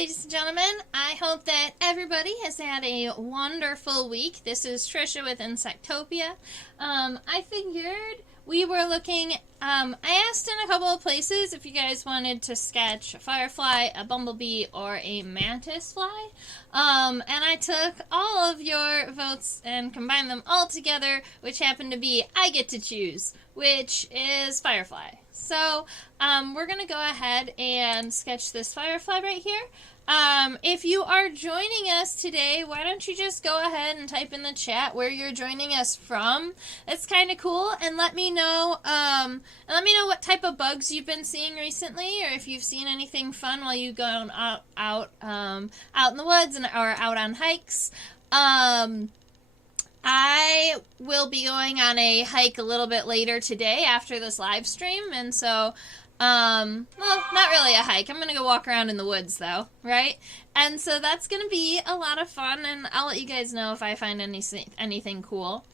ladies and gentlemen. I hope that everybody has had a wonderful week. This is Trisha with Insectopia. I figured we were looking, I asked in a couple of places if you guys wanted to sketch a firefly, a bumblebee, or a mantis fly. And I took all of your votes and combined them all together, which happened to be I get to choose, which is firefly. So, we're going to go ahead and sketch this firefly right here. If you are joining us today, why don't you just go ahead and type in the chat where you're joining us from. It's kind of cool, and let me know what type of bugs you've been seeing recently, or if you've seen anything fun while you go out in the woods or out on hikes. I will be going on a hike a little bit later today after this live stream, and so, well, not really a hike. I'm going to go walk around in the woods, though, right? And so that's going to be a lot of fun, and I'll let you guys know if I find anything cool.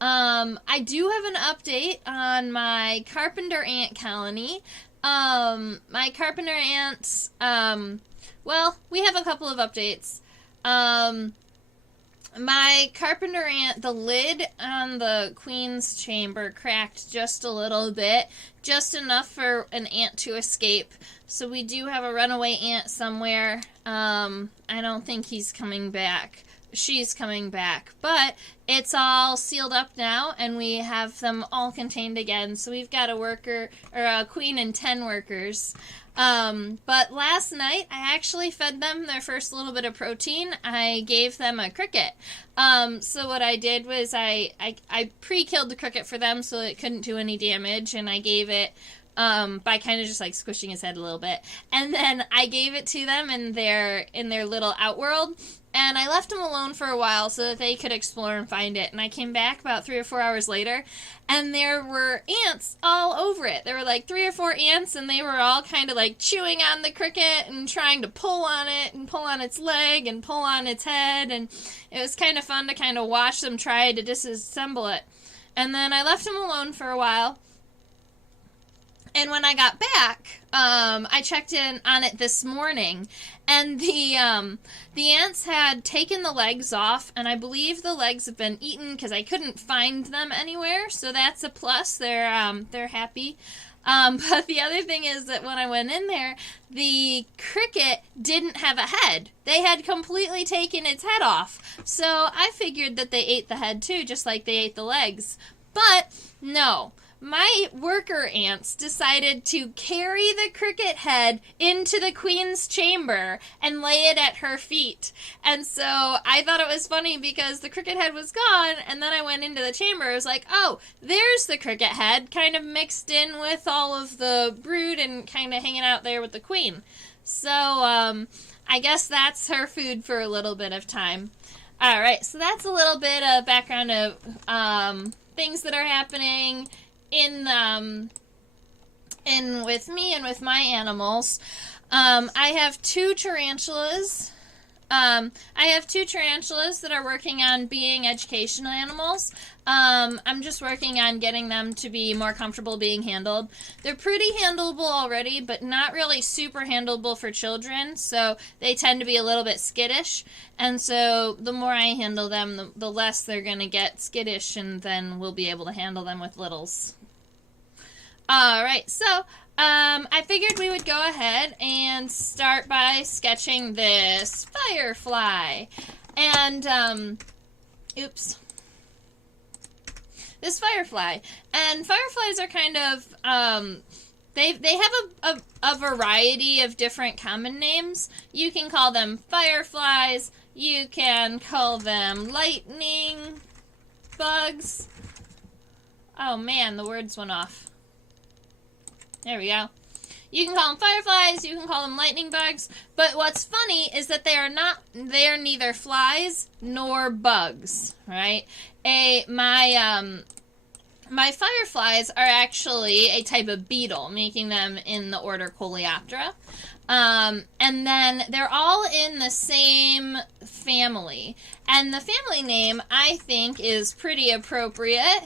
I do have an update on my carpenter ant colony. My carpenter ants, well, we have a couple of updates. My carpenter ant, the lid on the queen's chamber cracked just a little bit, just enough for an ant to escape. So we do have a runaway ant somewhere. I don't think he's coming back. She's coming back, but it's all sealed up now, and we have them all contained again. So we've got a worker, or a queen and 10 workers. But last night, I actually fed them their first little bit of protein. I gave them a cricket. So what I did was I pre-killed the cricket for them so it couldn't do any damage, and I gave it, by kind of just like squishing his head a little bit. And then I gave it to them in their little outworld. And I left them alone for a while so that they could explore and find it. And I came back about 3 or 4 hours later, and there were ants all over it. There were like 3 or 4 ants, and they were all kind of like chewing on the cricket and trying to pull on it and pull on its leg and pull on its head. And it was kind of fun to kind of watch them try to disassemble it. And then I left them alone for a while. And when I got back, I checked in on it this morning, and the ants had taken the legs off, and I believe the legs have been eaten because I couldn't find them anywhere, so that's a plus. They're happy. But the other thing is that when I went in there, the cricket didn't have a head. They had completely taken its head off. So I figured that they ate the head too, just like they ate the legs. But no. My worker ants decided to carry the cricket head into the queen's chamber and lay it at her feet. And so I thought it was funny because the cricket head was gone, and then I went into the chamber. I was like, oh, there's the cricket head, kind of mixed in with all of the brood and kind of hanging out there with the queen. So I guess that's her food for a little bit of time. All right, so that's a little bit of background of things that are happening in with me and with my animals. I have 2 tarantulas. I have 2 tarantulas that are working on being educational animals. I'm just working on getting them to be more comfortable being handled. They're pretty handleable already, but not really super handleable for children, so they tend to be a little bit skittish. And so the more I handle them, the less they're going to get skittish, and then we'll be able to handle them with littles. Alright, so I figured we would go ahead and start by sketching this firefly. And, this firefly. And fireflies are kind of, they have a variety of different common names. You can call them fireflies. You can call them lightning bugs. Oh man, the words went off. There we go. You can call them fireflies, you can call them lightning bugs, but what's funny is that they are neither flies nor bugs, right? My fireflies are actually a type of beetle, making them in the order Coleoptera. And then they're all in the same family. And the family name, I think, is pretty appropriate.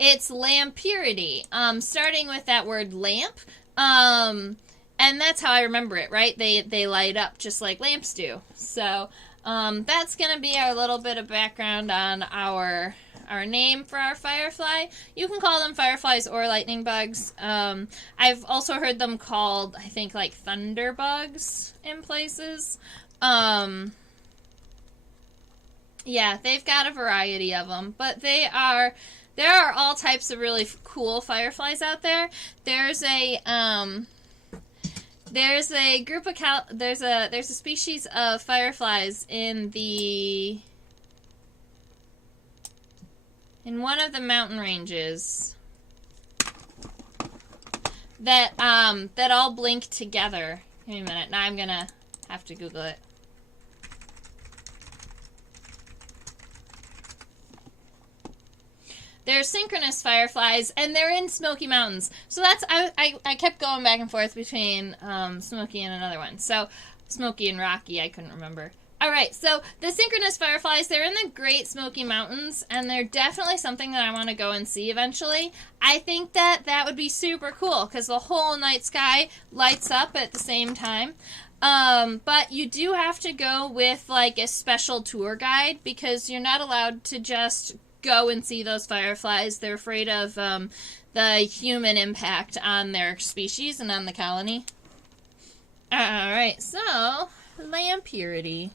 It's Lampyridae, starting with that word lamp. And that's how I remember it, right? They light up just like lamps do. So that's going to be our little bit of background on our name for our firefly. You can call them fireflies or lightning bugs. I've also heard them called, I think, like thunder bugs in places. Yeah, they've got a variety of them, but there are all types of really cool fireflies out there. There's a group of there's a species of fireflies in one of the mountain ranges that all blink together. Give me a minute. Now I'm gonna have to Google it. They're synchronous fireflies, and they're in Smoky Mountains. So that's, I kept going back and forth between Smoky and another one. So Smoky and Rocky, I couldn't remember. All right, so the synchronous fireflies, they're in the Great Smoky Mountains, and they're definitely something that I want to go and see eventually. I think that would be super cool, because the whole night sky lights up at the same time. But you do have to go with, like, a special tour guide, because you're not allowed to just go and see those fireflies. They're afraid of the human impact on their species and on the colony. Alright, so lamp purity.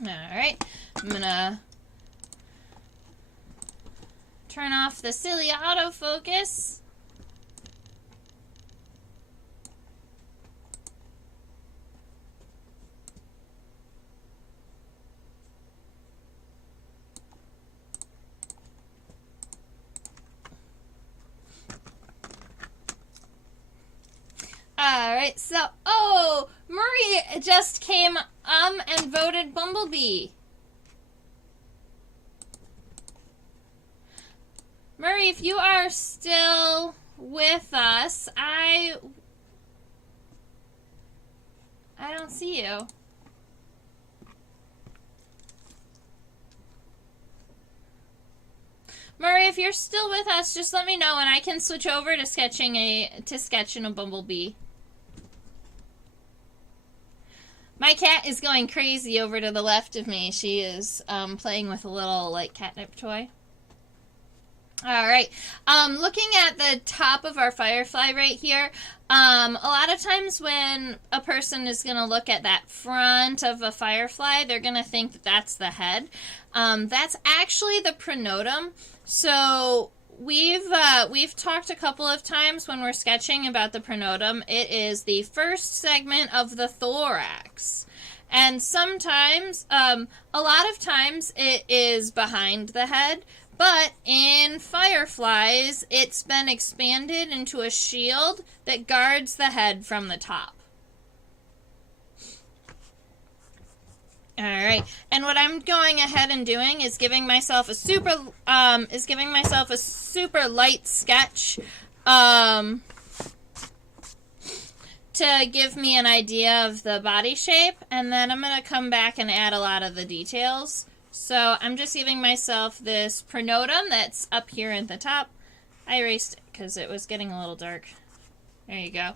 Alright, I'm gonna turn off the silly autofocus. Alright, so, Murray just came and voted Bumblebee. Murray, if you are still with us, I don't see you. Murray, if you're still with us, just let me know and I can switch over to sketching a bumblebee. My cat is going crazy over to the left of me. She is playing with a little, like, catnip toy. Alright, looking at the top of our firefly right here, a lot of times when a person is going to look at that front of a firefly, they're going to think that that's the head. That's actually the pronotum. So we've talked a couple of times when we're sketching about the pronotum. It is the first segment of the thorax. And sometimes, a lot of times, it is behind the head. But in fireflies, it's been expanded into a shield that guards the head from the top. Alright, and what I'm going ahead and doing is giving myself a super light sketch to give me an idea of the body shape, and then I'm going to come back and add a lot of the details. So I'm just giving myself this pronotum that's up here at the top. I erased it because it was getting a little dark. There you go.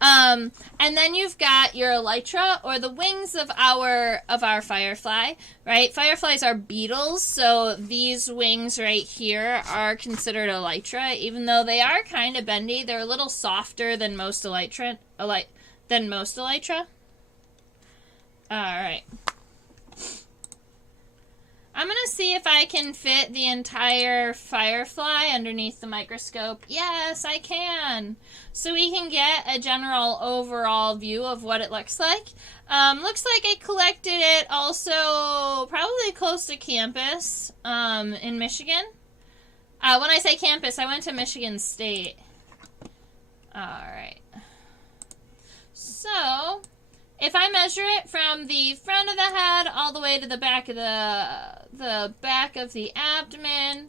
And then you've got your elytra, or the wings of our firefly, right? Fireflies are beetles, so these wings right here are considered elytra, even though they are kind of bendy. They're a little softer than most elytra. Alright. I'm going to see if I can fit the entire firefly underneath the microscope. Yes, I can. So we can get a general overall view of what it looks like. Looks like I collected it also probably close to campus in Michigan. When I say campus, I went to Michigan State. Alright. So if I measure it from the front of the head all the way to the back of the abdomen,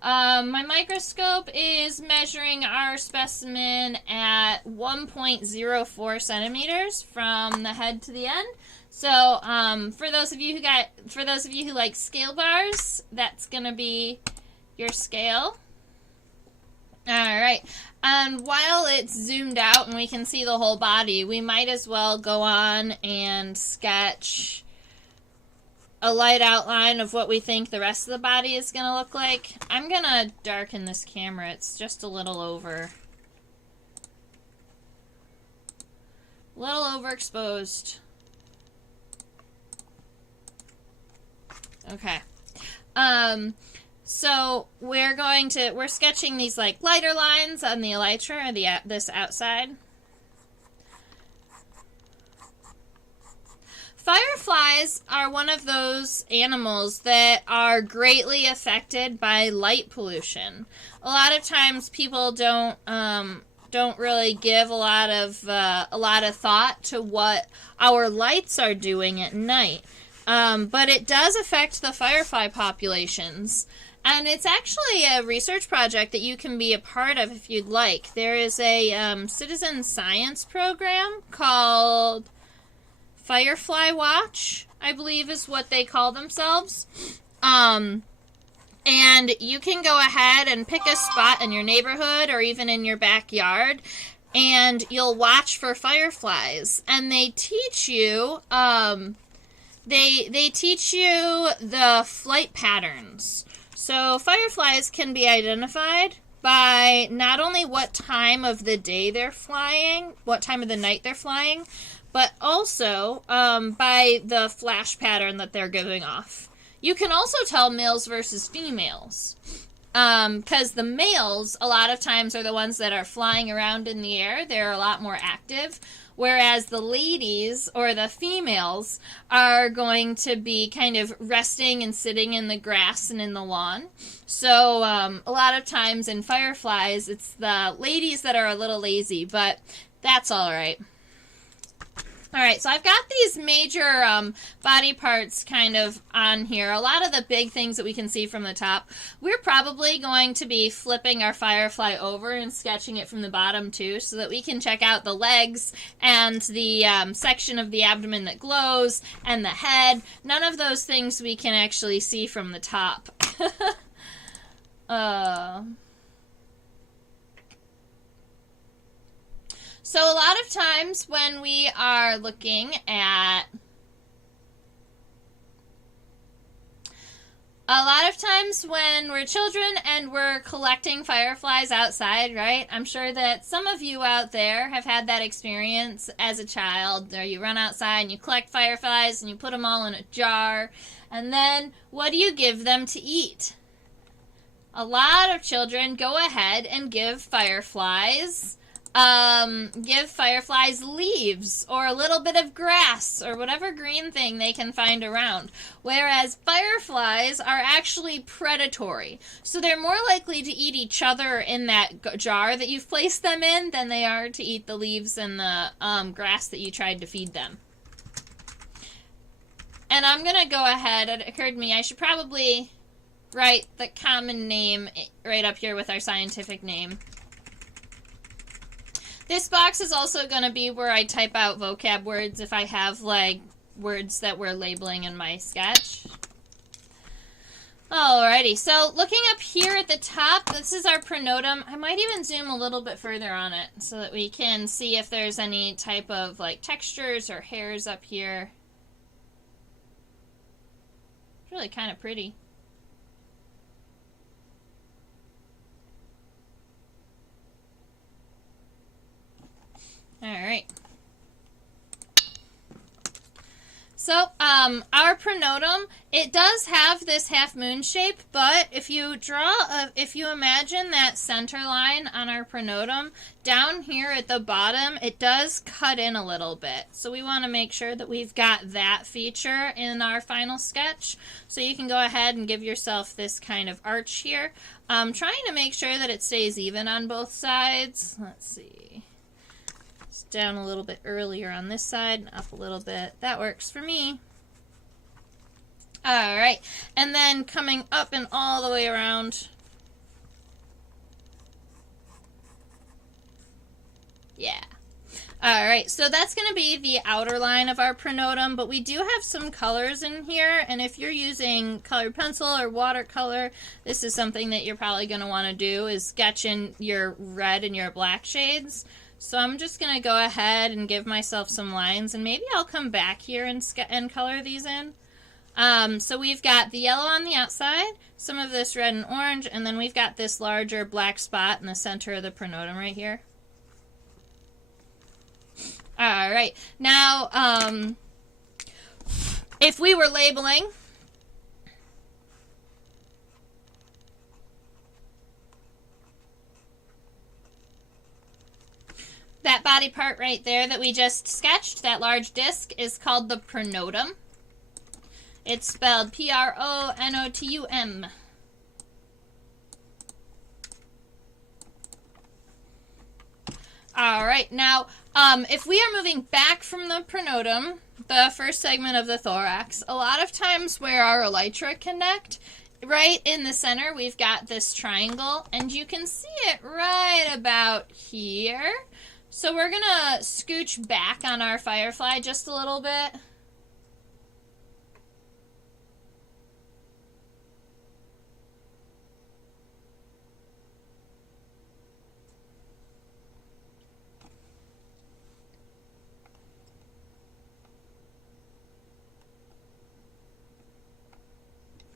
my microscope is measuring our specimen at 1.04 centimeters from the head to the end. So, for those of you who like scale bars, that's gonna be your scale. All right. And while it's zoomed out and we can see the whole body, we might as well go on and sketch a light outline of what we think the rest of the body is going to look like. I'm going to darken this camera. It's just a little overexposed. Okay. So we're sketching these like lighter lines on the elytra, or this outside. Fireflies are one of those animals that are greatly affected by light pollution. A lot of times people don't really give a lot of thought to what our lights are doing at night. But it does affect the firefly populations. And it's actually a research project that you can be a part of if you'd like. There is a citizen science program called Firefly Watch, I believe is what they call themselves. And you can go ahead and pick a spot in your neighborhood or even in your backyard, and you'll watch for fireflies. And they teach you, they teach you the flight patterns. So fireflies can be identified by not only what time of the day they're flying, what time of the night they're flying, but also by the flash pattern that they're giving off. You can also tell males versus females, because the males a lot of times are the ones that are flying around in the air. They're a lot more active, whereas the ladies or the females are going to be kind of resting and sitting in the grass and in the lawn. So a lot of times in fireflies, it's the ladies that are a little lazy, but that's all right. All right, so I've got these major body parts kind of on here. A lot of the big things that we can see from the top. We're probably going to be flipping our firefly over and sketching it from the bottom too, so that we can check out the legs and the section of the abdomen that glows and the head. None of those things we can actually see from the top. So a lot of times when we are looking at, a lot of times when we're children and we're collecting fireflies outside, right? I'm sure that some of you out there have had that experience as a child, or you run outside and you collect fireflies and you put them all in a jar, and then what do you give them to eat? A lot of children go ahead and give fireflies leaves or a little bit of grass or whatever green thing they can find around. Whereas fireflies are actually predatory. So they're more likely to eat each other in that jar that you've placed them in than they are to eat the leaves and the grass that you tried to feed them. And I'm going to go ahead, it occurred to me, I should probably write the common name right up here with our scientific name. This box is also going to be where I type out vocab words if I have, like, words that we're labeling in my sketch. Alrighty, so looking up here at the top, this is our pronotum. I might even zoom a little bit further on it so that we can see if there's any type of, like, textures or hairs up here. It's really kind of pretty. All right. So, our pronotum, it does have this half moon shape, but if you imagine that center line on our pronotum, down here at the bottom, it does cut in a little bit. So we want to make sure that we've got that feature in our final sketch. So you can go ahead and give yourself this kind of arch here. Trying to make sure that it stays even on both sides. Let's see. Down a little bit earlier on this side and up a little bit. That works for me. Alright, and then coming up and all the way around. Yeah. All right, so that's going to be the outer line of our pronotum, but we do have some colors in here, and if you're using colored pencil or watercolor, this is something that you're probably going to want to do, is sketch in your red and your black shades. So I'm just going to go ahead and give myself some lines, and maybe I'll come back here and color these in. So we've got the yellow on the outside, some of this red and orange, and then we've got this larger black spot in the center of the pronotum right here. All right, now, if we were labeling, that body part right there that we just sketched, that large disc, is called the pronotum. It's spelled P-R-O-N-O-T-U-M. All right, now, if we are moving back from the pronotum, the first segment of the thorax, a lot of times where our elytra connect, right in the center, we've got this triangle, and you can see it right about here. So we're going to scooch back on our Firefly just a little bit.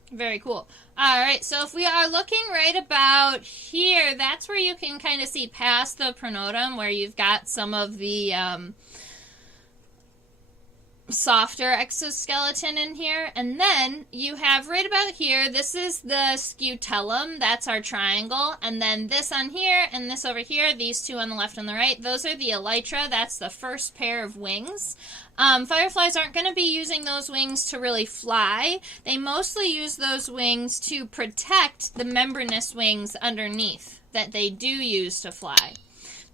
Very cool. All right, so if we are looking right about here, that's where you can kind of see past the pronotum, where you've got some of the softer exoskeleton in here. And then you have right about here, this is the scutellum, that's our triangle. And then this on here and this over here, these two on the left and the right, those are the elytra. That's the first pair of wings. Fireflies aren't going to be using those wings to really fly. They mostly use those wings to protect the membranous wings underneath that they do use to fly.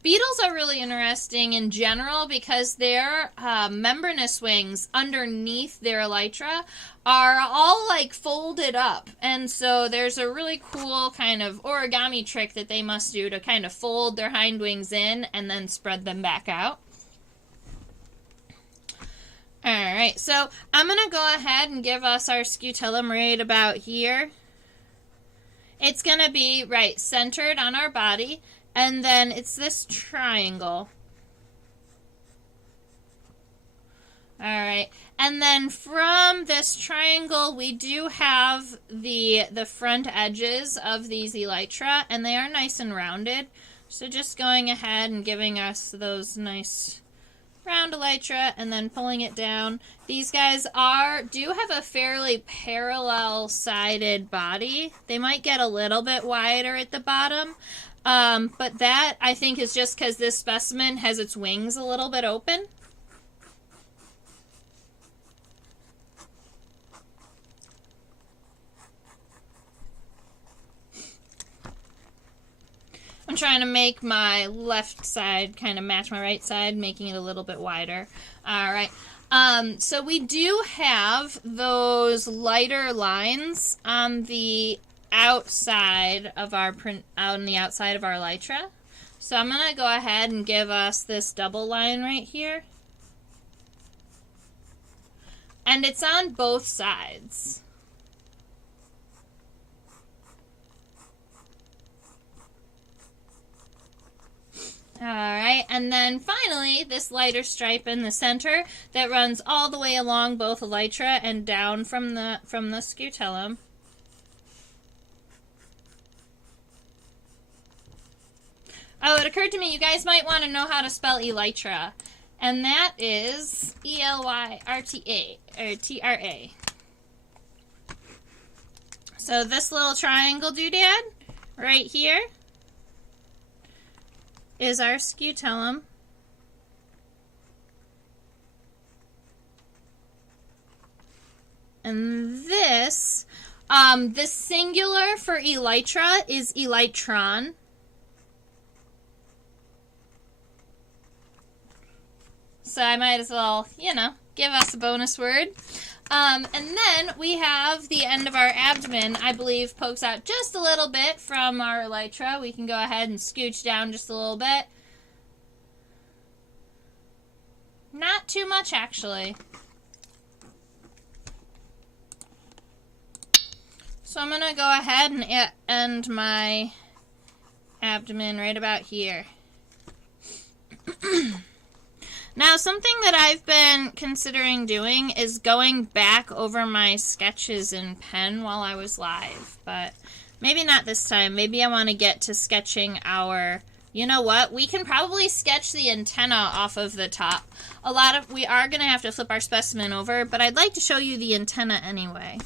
Beetles are really interesting in general because their membranous wings underneath their elytra are all like folded up. And so there's a really cool kind of origami trick that they must do to kind of fold their hind wings in and then spread them back out. All right, so I'm going to go ahead and give us our scutellum right about here. It's going to be right centered on our body. And then it's this triangle. All right. And then from this triangle, we do have the front edges of these elytra, and they are nice and rounded. So just going ahead and giving us those nice round elytra and then pulling it down. These guys do have a fairly parallel-sided body. They might get a little bit wider at the bottom. But that, I think, is just because this specimen has its wings a little bit open. I'm trying to make my left side kind of match my right side, making it a little bit wider. All right. So we do have those lighter lines on the outside of our on the outside of our elytra. So I'm going to go ahead and give us this double line right here. And it's on both sides. Alright, and then finally, this lighter stripe in the center that runs all the way along both elytra and down from the scutellum. Oh, it occurred to me you guys might want to know how to spell elytra. And that is E-L-Y-R-T-A, or T-R-A. So this little triangle doodad right here is our scutellum. And this, the singular for elytra is elytron. So I might as well, give us a bonus word. And then we have the end of our abdomen, I believe, pokes out just a little bit from our elytra. We can go ahead and scooch down just a little bit. Not too much, actually. So I'm going to go ahead and end my abdomen right about here. Now, something that I've been considering doing is going back over my sketches in pen while I was live, but maybe not this time. Maybe I want to get to sketching our... You know what? We can probably sketch the antenna off of the top. We are going to have to flip our specimen over, but I'd like to show you the antenna anyway.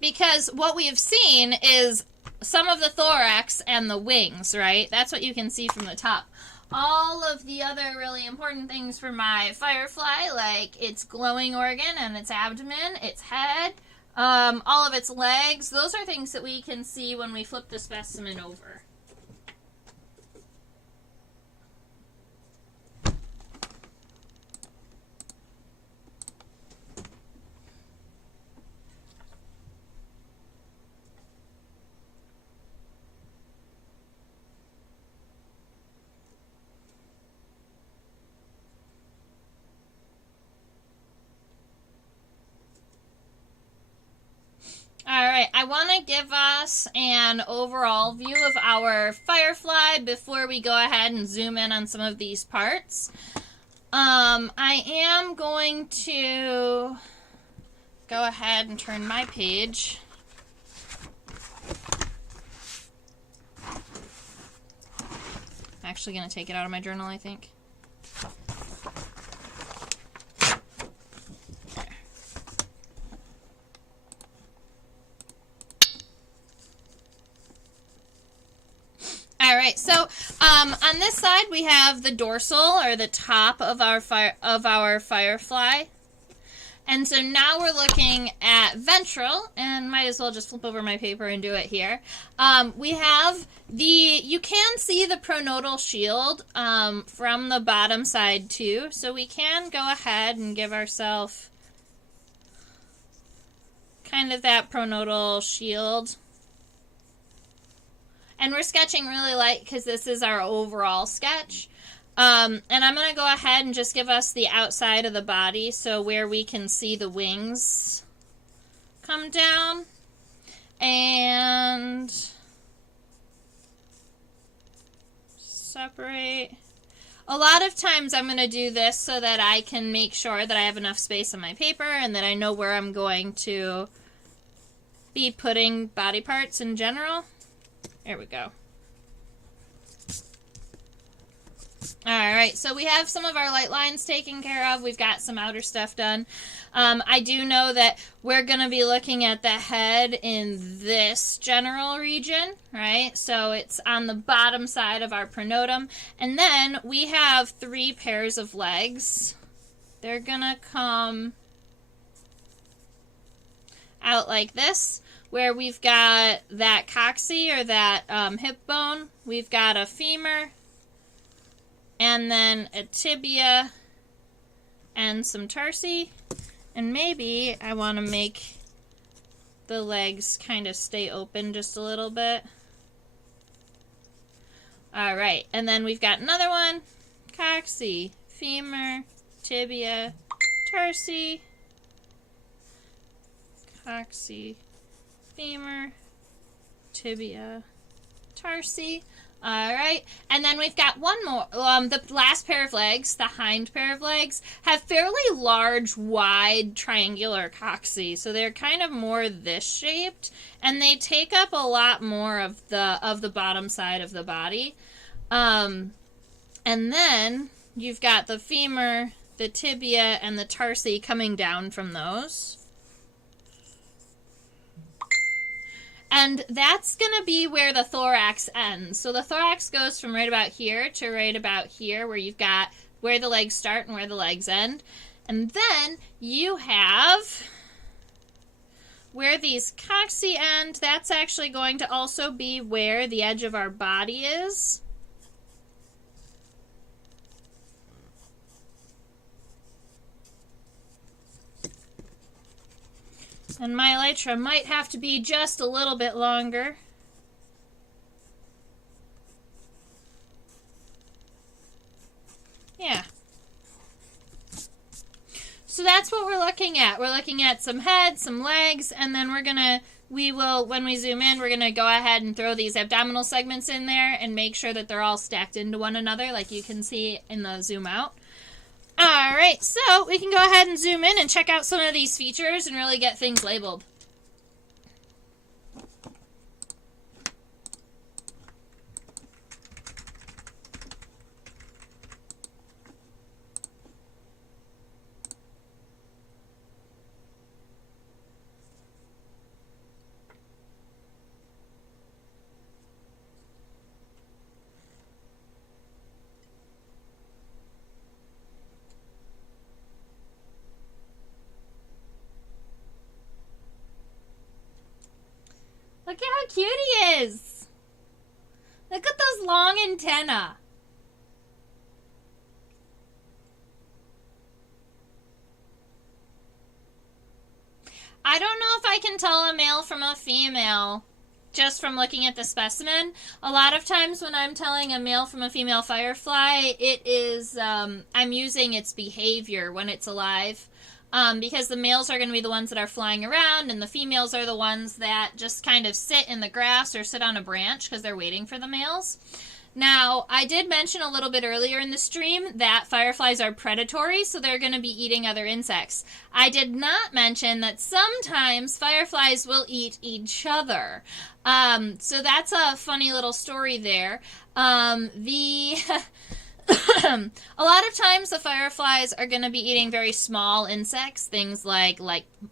Because what we have seen is some of the thorax and the wings, right? That's what you can see from the top. All of the other really important things for my Firefly, like its glowing organ and its abdomen, its head, all of its legs, those are things that we can see when we flip the specimen over. Alright, I want to give us an overall view of our Firefly before we go ahead and zoom in on some of these parts. I am going to go ahead and turn my page. I'm actually going to take it out of my journal, I think. Alright, so on this side we have the dorsal, or the top of our Firefly. And so now we're looking at ventral, and might as well just flip over my paper and do it here. We have you can see the pronotal shield from the bottom side too, so we can go ahead and give ourselves kind of that pronotal shield. And we're sketching really light because this is our overall sketch. And I'm going to go ahead and just give us the outside of the body, so where we can see the wings come down. And separate. A lot of times I'm going to do this so that I can make sure that I have enough space on my paper and that I know where I'm going to be putting body parts in general. There we go. Alright, so we have some of our light lines taken care of. We've got some outer stuff done. I do know that we're going to be looking at the head in this general region, right? So it's on the bottom side of our pronotum. And then we have 3 pairs of legs. They're going to come out like this, where we've got that coccyx, or that hip bone. We've got a femur, and then a tibia, and some tarsi. And maybe I want to make the legs kind of stay open just a little bit. Alright, and then we've got another one. Coccyx, femur, tibia, tarsi, coccyx, femur, tibia, tarsi. Alright, and then we've got one more. The last pair of legs, the hind pair of legs, have fairly large, wide, triangular coccyx. So they're kind of more this shaped, and they take up a lot more of the bottom side of the body. And then you've got the femur, the tibia, and the tarsi coming down from those. And that's going to be where the thorax ends. So the thorax goes from right about here to right about here, where you've got where the legs start and where the legs end. And then you have where these coccyx end. That's actually going to also be where the edge of our body is. And my elytra might have to be just a little bit longer. So that's what we're looking at. We're looking at some head, some legs, and then we will, when we zoom in, we're going to go ahead and throw these abdominal segments in there and make sure that they're all stacked into one another, like you can see in the zoom out. All right, so we can go ahead and zoom in and check out some of these features and really get things labeled. Look at how cute he is. Look at those long antennae. I don't know if I can tell a male from a female just from looking at the specimen. A lot of times when I'm telling a male from a female firefly, it is, I'm using its behavior when it's alive. Because the males are going to be the ones that are flying around, and the females are the ones that just kind of sit in the grass or sit on a branch because they're waiting for the males. Now, I did mention a little bit earlier in the stream that fireflies are predatory, so they're going to be eating other insects. I did not mention that sometimes fireflies will eat each other. So that's a funny little story there. A lot of times the fireflies are going to be eating very small insects, things like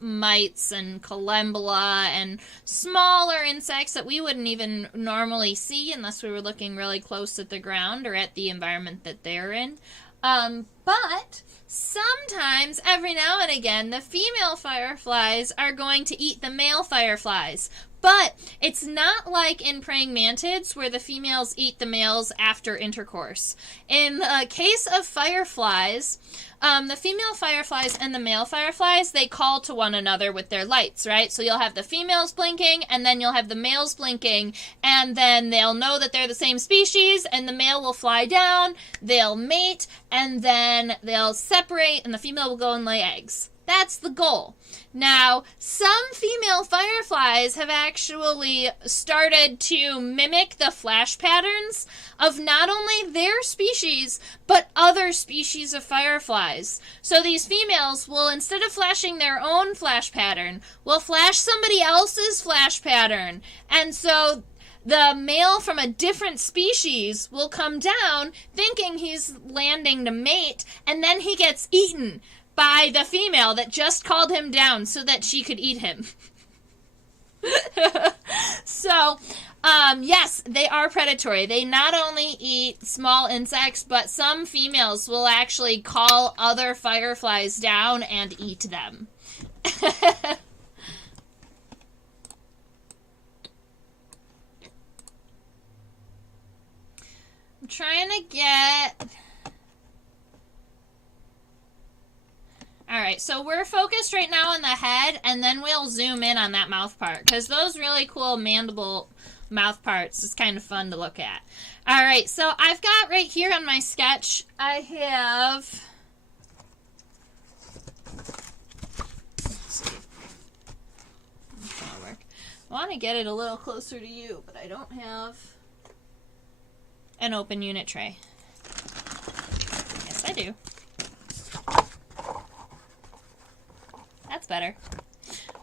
mites and colembla and smaller insects that we wouldn't even normally see unless we were looking really close at the ground or at the environment that they're in. But sometimes, every now and again, the female fireflies are going to eat the male fireflies. But it's not like in praying mantids where the females eat the males after intercourse. In the case of fireflies, the female fireflies and the male fireflies, they call to one another with their lights, right? So you'll have the females blinking, and then you'll have the males blinking, and then they'll know that they're the same species, and the male will fly down, they'll mate, and then they'll separate, and the female will go and lay eggs. That's the goal. Now, some female fireflies have actually started to mimic the flash patterns of not only their species, but other species of fireflies. So these females will, instead of flashing their own flash pattern, will flash somebody else's flash pattern. And so the male from a different species will come down thinking he's landing to mate, and then he gets eaten by the female that just called him down so that she could eat him. So, yes, they are predatory. They not only eat small insects, but some females will actually call other fireflies down and eat them. I'm trying to get... Alright, so we're focused right now on the head, and then we'll zoom in on that mouth part, because those really cool mandible mouth parts is kind of fun to look at. Alright, so I've got right here on my sketch, I have... Let's see. That's gonna work. I want to get it a little closer to you, but I don't have an open unit tray. Yes, I do. That's better.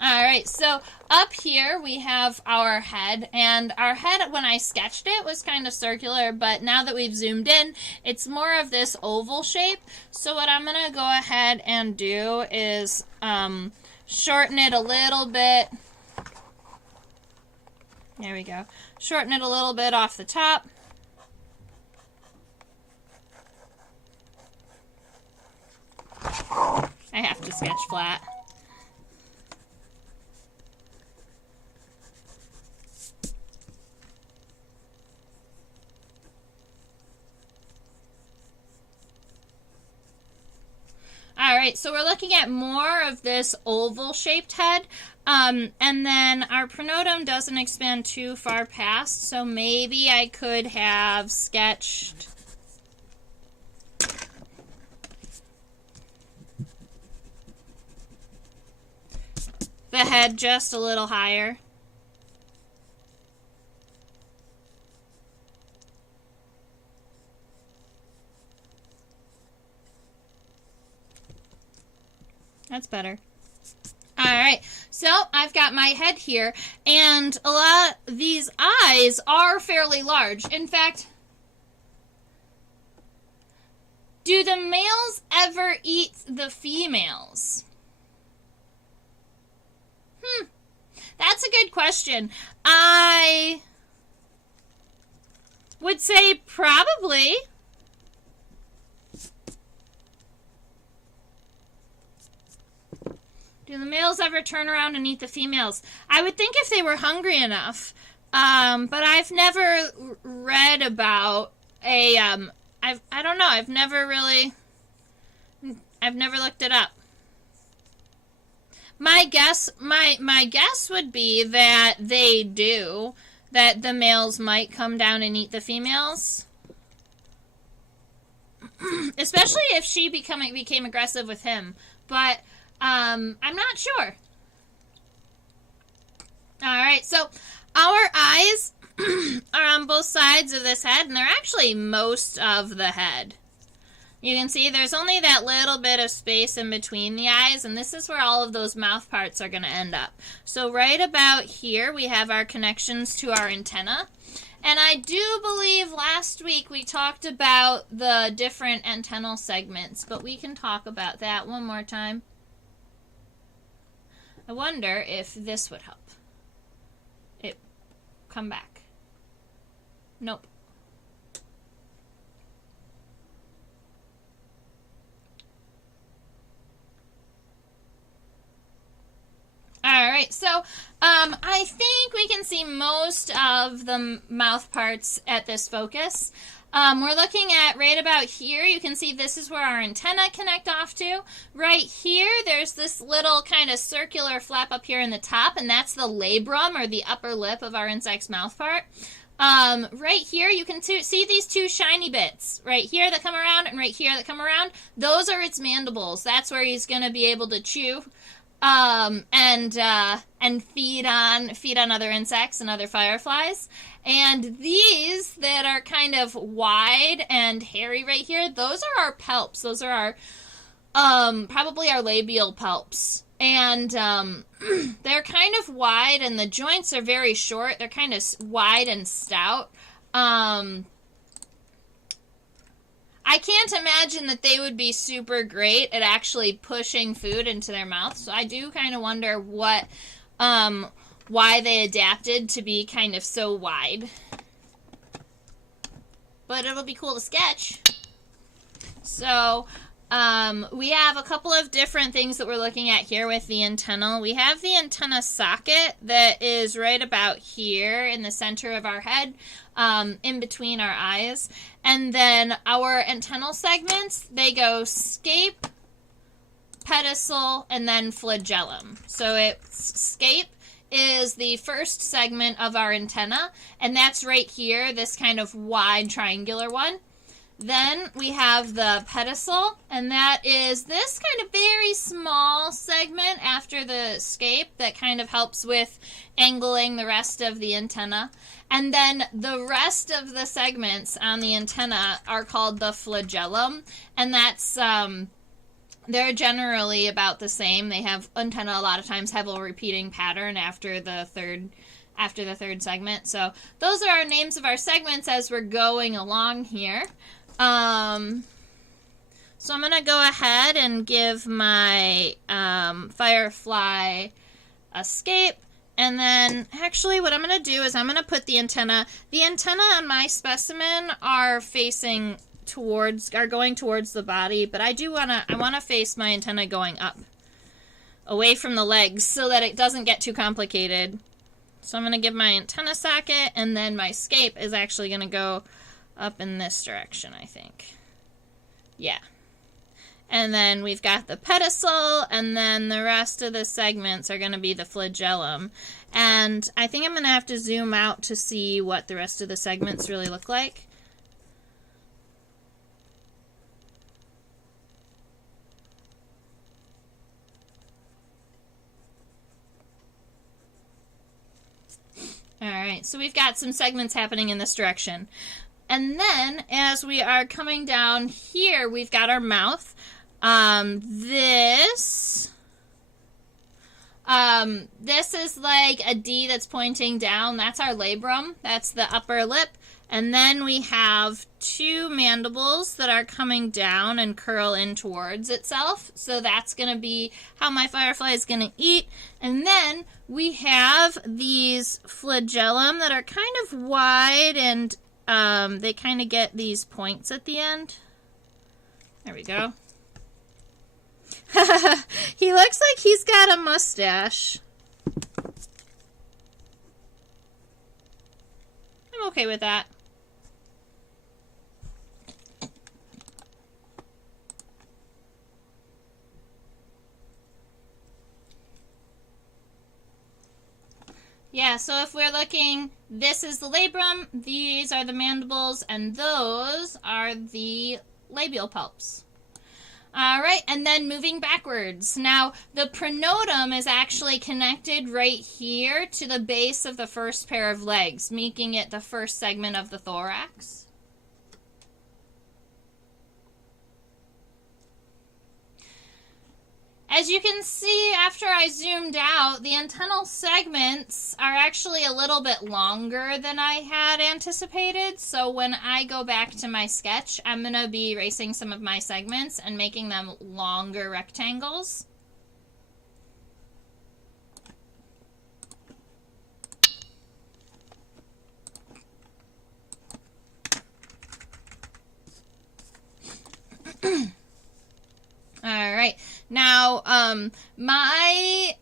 Alright, so up here we have our head, and our head, when I sketched it, was kind of circular, but now that we've zoomed in, it's more of this oval shape. So what I'm going to go ahead and do is shorten it a little bit. There we go. Shorten it a little bit off the top. I have to sketch flat. Alright, so we're looking at more of this oval-shaped head, and then our pronotum doesn't expand too far past, so maybe I could have sketched... the head just a little higher. That's better. Alright, so I've got my head here, and a lot of these eyes are fairly large. In fact, do the males ever eat the females? That's a good question. I would say probably. Do the males ever turn around and eat the females? I would think if they were hungry enough. But I've never read about a, I don't know, I've never looked it up. My guess would be that they do, that the males might come down and eat the females. Especially if she became aggressive with him. But I'm not sure. Alright, so our eyes are on both sides of this head, and they're actually most of the head. You can see there's only that little bit of space in between the eyes, and this is where all of those mouth parts are going to end up. So right about here, we have our connections to our antenna. And I do believe last week we talked about the different antennal segments, but we can talk about that one more time. I wonder if this would help. It come back. Nope. Alright, so I think we can see most of the mouth parts at this focus. We're looking at right about here. You can see this is where our antenna connect off to. Right here, there's this little kind of circular flap up here in the top, and that's the labrum, or the upper lip of our insect's mouth part. Right here, you can see these two shiny bits. Right here that come around, and right here that come around. Those are its mandibles. That's where he's going to be able to chew. And feed on other insects and other fireflies. And these that are kind of wide and hairy right here, those are our palps. Those are our, probably our labial palps. And, they're kind of wide, and the joints are very short. They're kind of wide and stout. I can't imagine that they would be super great at actually pushing food into their mouth. So I do kind of wonder what, why they adapted to be kind of so wide. But it'll be cool to sketch. So, we have a couple of different things that we're looking at here with the antenna. We have the antenna socket that is right about here in the center of our head, in between our eyes. And then our antennal segments, they go scape, pedicel, and then flagellum. So scape is the first segment of our antenna, and that's right here, this kind of wide triangular one. Then we have the pedicel, and that is this kind of very small segment after the scape that kind of helps with angling the rest of the antenna. And then the rest of the segments on the antenna are called the flagellum, and that's, they're generally about the same. They have antenna a lot of times have a repeating pattern after the third segment. So those are our names of our segments as we're going along here. So I'm going to go ahead and give my Firefly a scape. And then, actually, what I'm going to do is I'm going to put the antenna on my specimen are going towards the body, but I want to face my antenna going up, away from the legs, so that it doesn't get too complicated. So I'm going to give my antenna socket, and then my scape is actually going to go up in this direction, I think. Yeah. And then we've got the pedicel, and then the rest of the segments are going to be the flagellum. And I think I'm going to have to zoom out to see what the rest of the segments really look like. right, so we've got some segments happening in this direction. And then, as we are coming down here, we've got our mouth. This is like a D that's pointing down. That's our labrum. That's the upper lip. And then we have two mandibles that are coming down and curl in towards itself. So that's going to be how my firefly is going to eat. And then we have these flagellum that are kind of wide, and they kind of get these points at the end. There we go. He looks like he's got a mustache. I'm okay with that. Yeah, so if we're looking, this is the labrum, these are the mandibles, and those are the labial palps. All right, and then moving backwards. Now, the pronotum is actually connected right here to the base of the first pair of legs, making it the first segment of the thorax. As you can see, after I zoomed out, the antennal segments are actually a little bit longer than I had anticipated. So when I go back to my sketch, I'm going to be erasing some of my segments and making them longer rectangles. All right. Now, my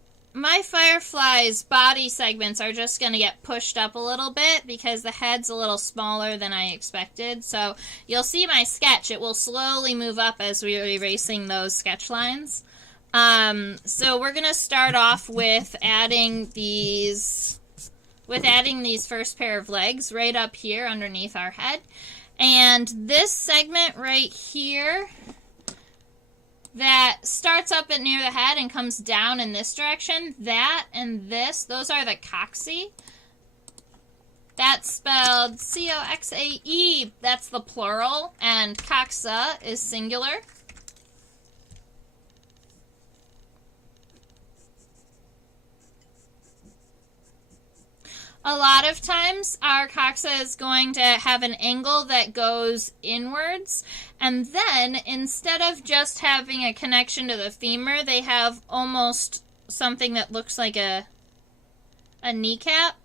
firefly's body segments are just going to get pushed up a little bit because the head's a little smaller than I expected. So you'll see my sketch. It will slowly move up as we're erasing those sketch lines. So we're going to start off with adding these first pair of legs right up here underneath our head. And this segment right here that starts up at near the head and comes down in this direction, that and this, those are the coxae. That's spelled C-O-X-A-E. That's the plural, and coxa is singular. A lot of times our coxa is going to have an angle that goes inwards, and then instead of just having a connection to the femur, they have almost something that looks like a kneecap,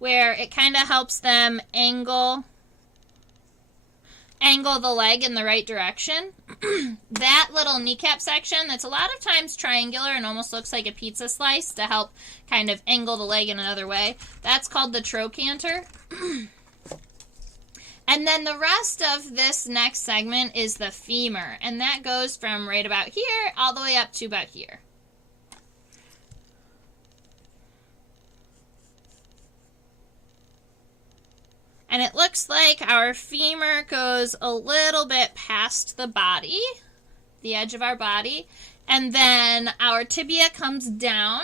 where it kind of helps them angle the leg in the right direction. That little kneecap section that's a lot of times triangular and almost looks like a pizza slice to help kind of angle the leg in another way, that's called the trochanter. And then the rest of this next segment is the femur, and that goes from right about here all the way up to about here. And it looks like our femur goes a little bit past the body, the edge of our body, and then our tibia comes down.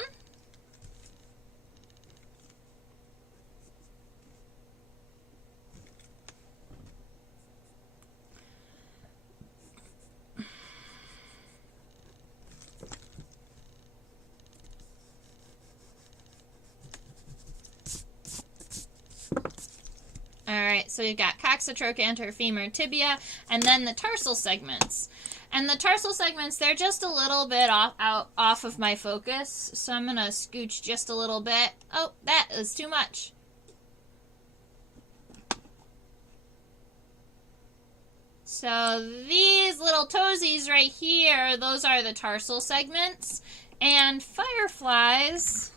Alright, so we've got coxa, trochanter, femur, tibia, and then the tarsal segments. And the tarsal segments, they're just a little bit off of my focus, so I'm going to scooch just a little bit. Oh, that is too much. So these little toesies right here, those are the tarsal segments. And fireflies...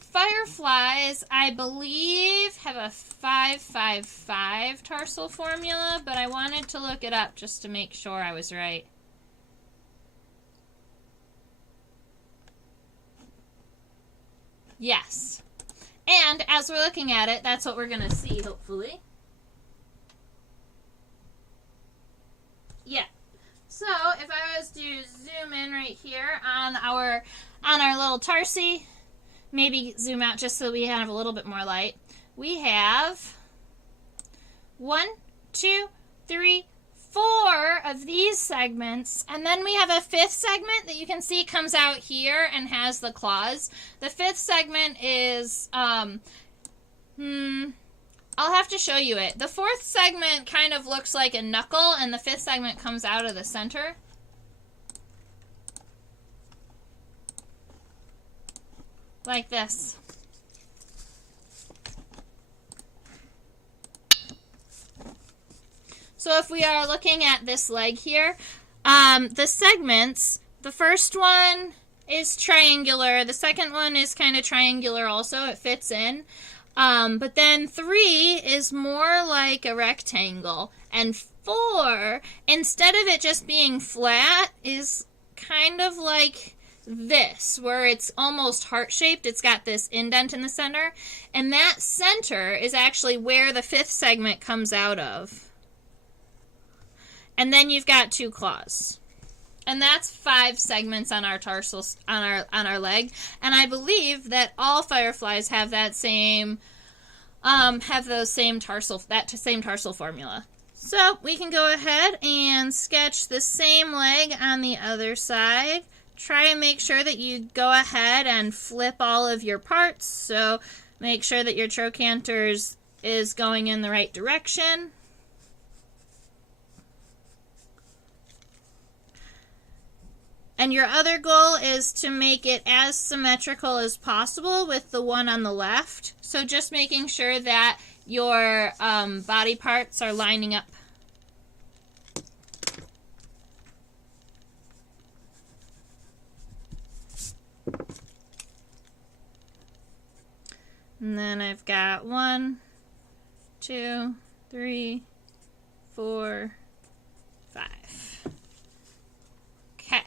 Fireflies, I believe, have a 5-5-5 tarsal formula, but I wanted to look it up just to make sure I was right. Yes. And as we're looking at it, that's what we're going to see, hopefully. Yeah. So if I was to zoom in right here on our little tarsi, maybe zoom out just so we have a little bit more light. We have 1, 2, 3, 4 of these segments, and then we have a 5th segment that you can see comes out here and has the claws. The 5th segment is I'll have to show you it. The 4th segment kind of looks like a knuckle, and the 5th segment comes out of the center. Like this. So if we are looking at this leg here, the segments, the first one is triangular, the second one is kind of triangular also, it fits in. But then 3 is more like a rectangle, and 4, instead of it just being flat, is kind of like this, where it's almost heart-shaped. It's got this indent in the center, and that center is actually where the 5th segment comes out of. And then you've got 2 claws. And that's 5 segments on our tarsal, on our leg. And I believe that all fireflies have that same same tarsal formula. So we can go ahead and sketch the same leg on the other side. Try and make sure that you go ahead and flip all of your parts. So make sure that your trochanters is going in the right direction. And your other goal is to make it as symmetrical as possible with the one on the left. So just making sure that your body parts are lining up. And then I've got 1, 2, 3, 4, 5. Okay.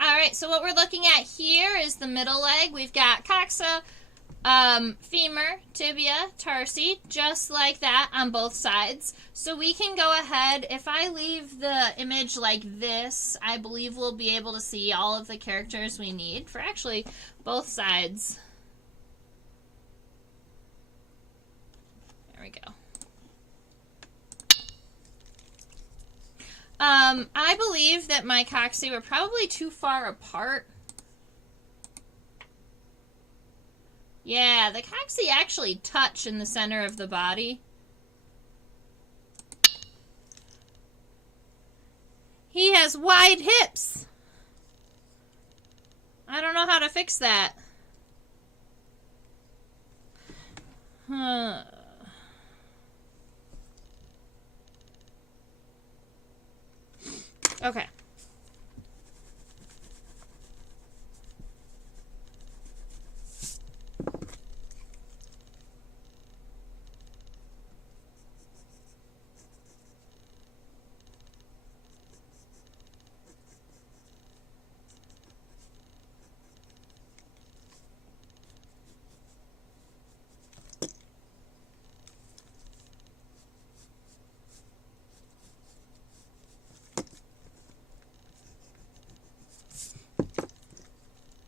Alright, so what we're looking at here is the middle leg. We've got coxa, femur, tibia, tarsi, just like that on both sides. So we can go ahead, if I leave the image like this, I believe we'll be able to see all of the characters we need for actually both sides. There we go. I believe that my coxae were probably too far apart. Yeah, the coxae actually touch in the center of the body. He has wide hips. I don't know how to fix that. Okay.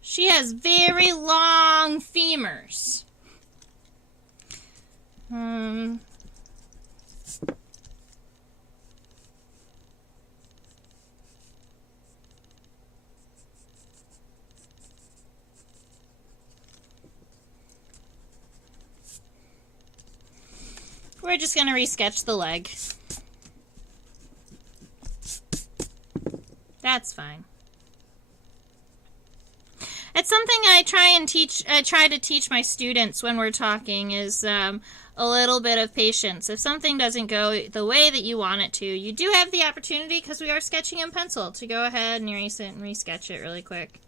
She has very long femurs. We're just going to resketch the leg. That's fine. It's something I try to teach my students when we're talking is a little bit of patience. If something doesn't go the way that you want it to, you do have the opportunity, because we are sketching in pencil, to go ahead and erase it and resketch it really quick.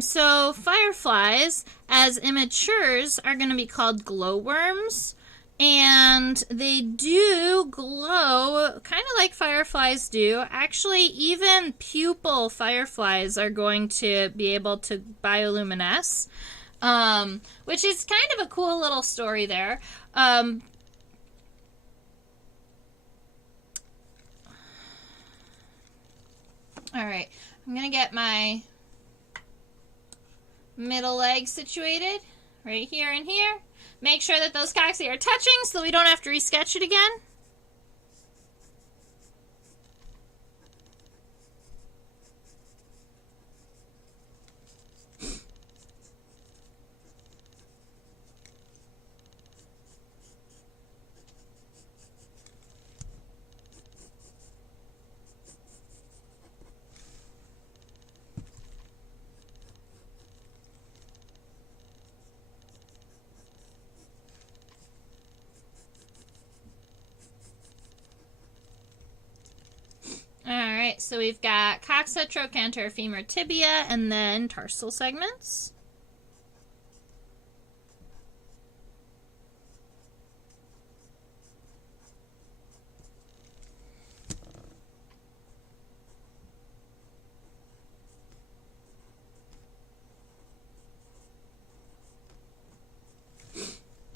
So fireflies, as immatures, are going to be called glowworms. And they do glow kind of like fireflies do. Actually, even pupil fireflies are going to be able to bioluminesce, which is kind of a cool little story there. All right, I'm going to get my middle leg situated right here and here. Make sure that those cocci are touching so we don't have to resketch it again. Alright, so we've got coxa, trochanter, femur, tibia, and then tarsal segments.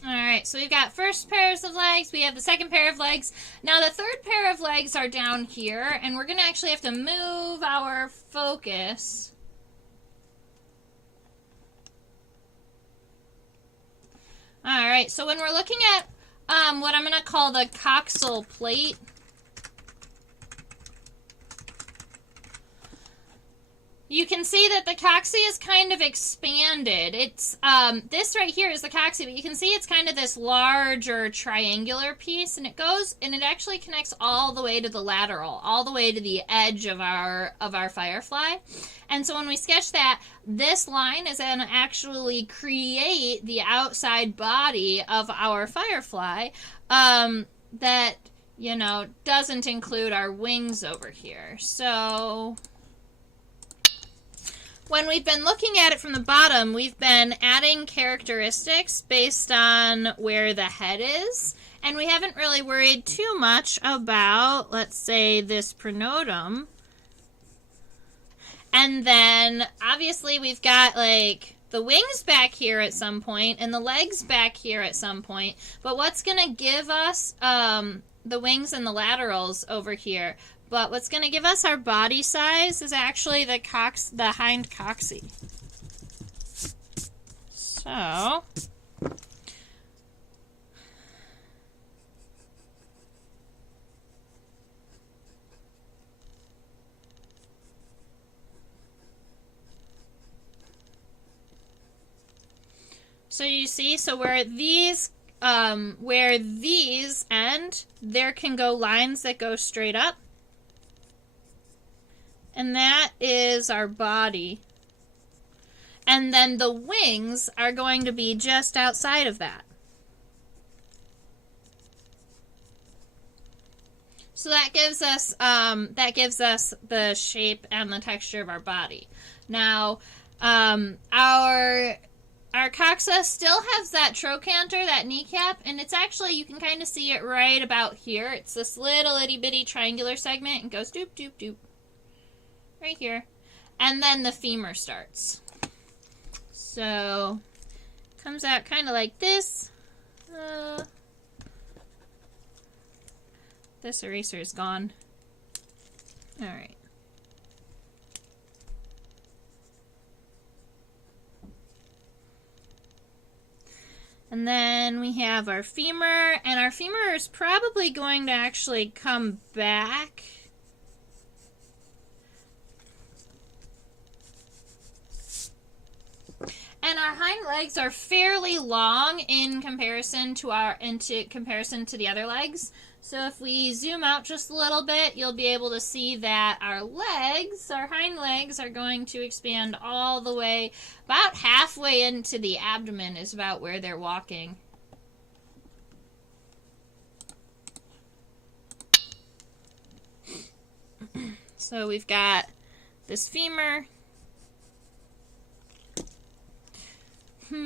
Alright, so we've got first pairs of legs, we have the second pair of legs. Now the third pair of legs are down here, and we're going to actually have to move our focus. Alright, so when we're looking at what I'm going to call the coxal plate, you can see that the cocci is kind of expanded. It's this right here is the cocci, but you can see it's kind of this larger triangular piece, and it goes and it actually connects all the way to the lateral, all the way to the edge of our firefly. And so when we sketch that, this line is going to actually create the outside body of our firefly that, you know, doesn't include our wings over here. So when we've been looking at it from the bottom, we've been adding characteristics based on where the head is, and we haven't really worried too much about, let's say, this pronotum. And then, obviously, we've got, like, the wings back here at some point, and the legs back here at some point, but what's going to give us the wings and the laterals over here? But what's going to give us our body size is actually the hind cocci. So you see, so where these end, there can go lines that go straight up. And that is our body. And then the wings are going to be just outside of that. So that gives us the shape and the texture of our body. Now, our coxa still has that trochanter, that kneecap, and it's actually, you can kind of see it right about here. It's this little itty bitty triangular segment and goes doop doop doop. Right here. And then the femur starts. So, comes out kind of like this. This eraser is gone. Alright. And then we have our femur, and our femur is probably going to actually come back. And our hind legs are fairly long in comparison to the other legs. So if we zoom out just a little bit, you'll be able to see that our hind legs are going to expand all the way, about halfway into the abdomen is about where they're walking. So we've got this femur. I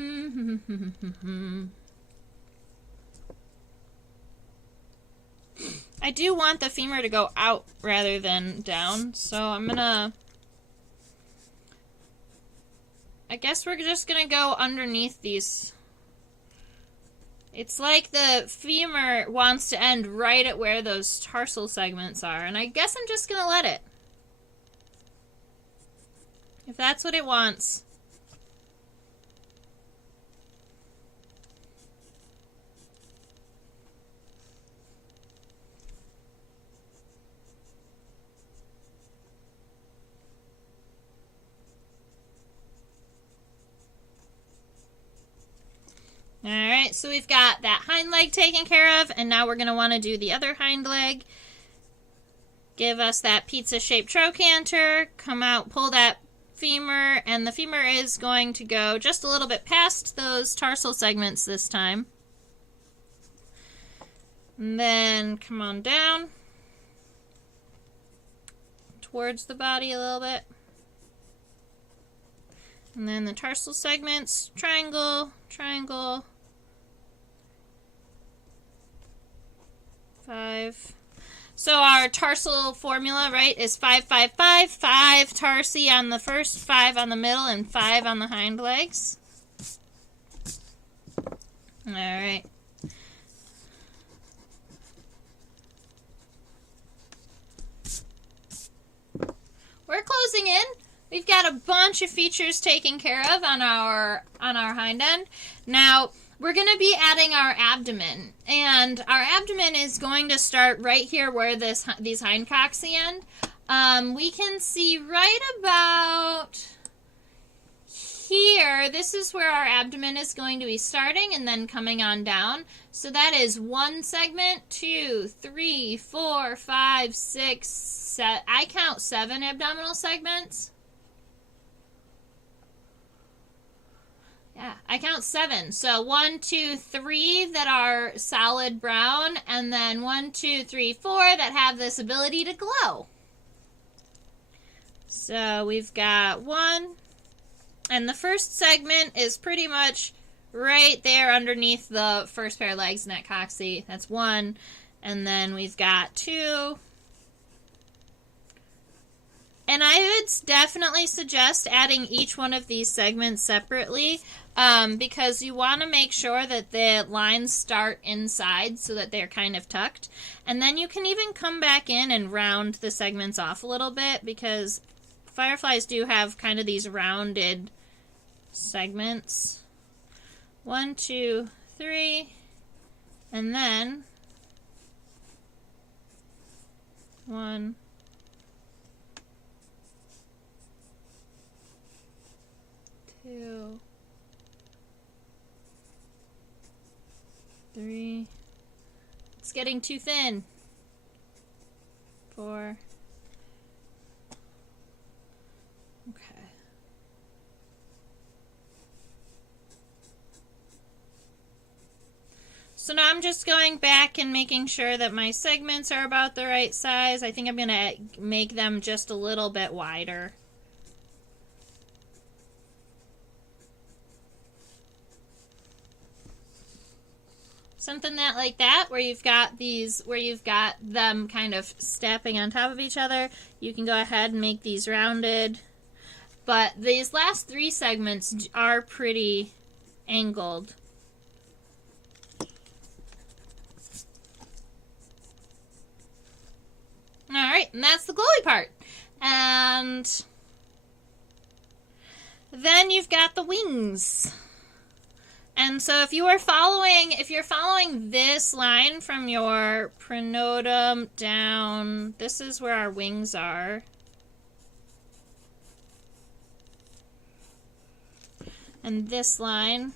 do want the femur to go out rather than down, so I'm gonna... I guess we're just gonna go underneath these. It's like the femur wants to end right at where those tarsal segments are, and I guess I'm just gonna let it. If that's what it wants. Alright, so we've got that hind leg taken care of, and now we're going to want to do the other hind leg. Give us that pizza-shaped trochanter, come out, pull that femur, and the femur is going to go just a little bit past those tarsal segments this time. And then come on down towards the body a little bit. And then the tarsal segments, triangle, triangle, 5. So our tarsal formula, right, is 5, 5, 5. 5 tarsi on the first, 5 on the middle, and 5 on the hind legs. All right. We're closing in. We've got a bunch of features taken care of on our hind end. Now, we're going to be adding our abdomen, and our abdomen is going to start right here where these hindcocks end. We can see right about here, this is where our abdomen is going to be starting and then coming on down. So that is 1 segment, 2, 3, 4, 5, 6, 7. I count 7 abdominal segments. Yeah, I count 7. So 1, 2, 3 that are solid brown, and then 1, 2, 3, 4 that have this ability to glow. So we've got 1, and the first segment is pretty much right there underneath the first pair of legs in that coccyx. That's 1, and then we've got 2. And I would definitely suggest adding each one of these segments separately because you want to make sure that the lines start inside so that they're kind of tucked. And then you can even come back in and round the segments off a little bit because fireflies do have kind of these rounded segments. 1, 2, 3, and then 1, 2, 3. It's getting too thin. 4. Okay. So now I'm just going back and making sure that my segments are about the right size. I think I'm going to make them just a little bit wider. Something like that, where you've got them kind of stepping on top of each other. You can go ahead and make these rounded. But these last 3 segments are pretty angled. Alright, and that's the glowy part. And then you've got the wings. And so if you're following this line from your pronotum down, this is where our wings are. And this line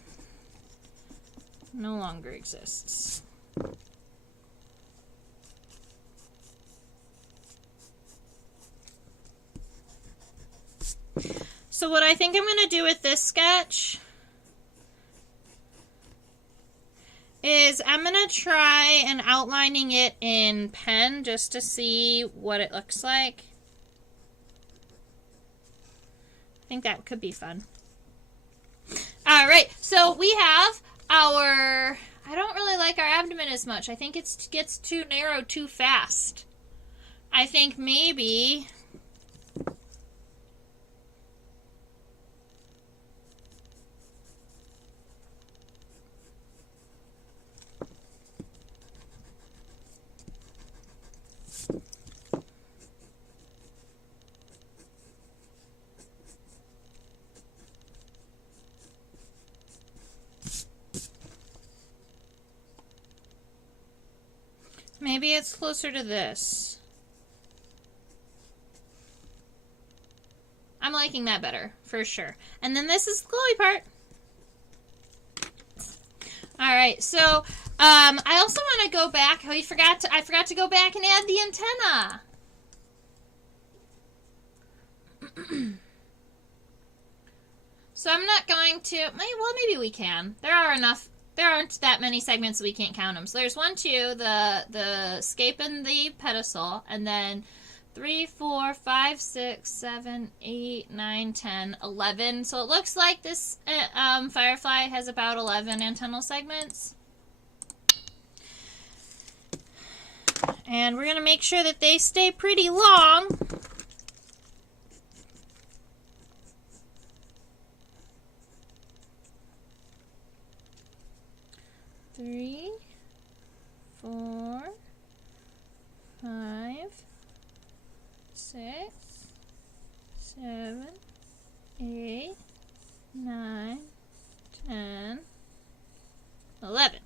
no longer exists. So what I think I'm going to do with this sketch is I'm going to try and outlining it in pen just to see what it looks like. I think that could be fun. Alright. right, so we have our... I don't really like our abdomen as much. I think it gets too narrow too fast. I think maybe... maybe it's closer to this. I'm liking that better, for sure. And then this is the glowy part. Alright, so I also want to go back. I forgot to go back and add the antenna. So I'm not going to... Well, maybe we can. There aren't that many segments, so we can't count them. So there's 1, 2, the scape and the pedestal, and then 3, 4, 5, 6, 7, 8, 9, 10, 11. So it looks like this Firefly has about 11 antennal segments. And we're going to make sure that they stay pretty long. Three, 4, 5, 6, 7, 8, 9, 10, 11.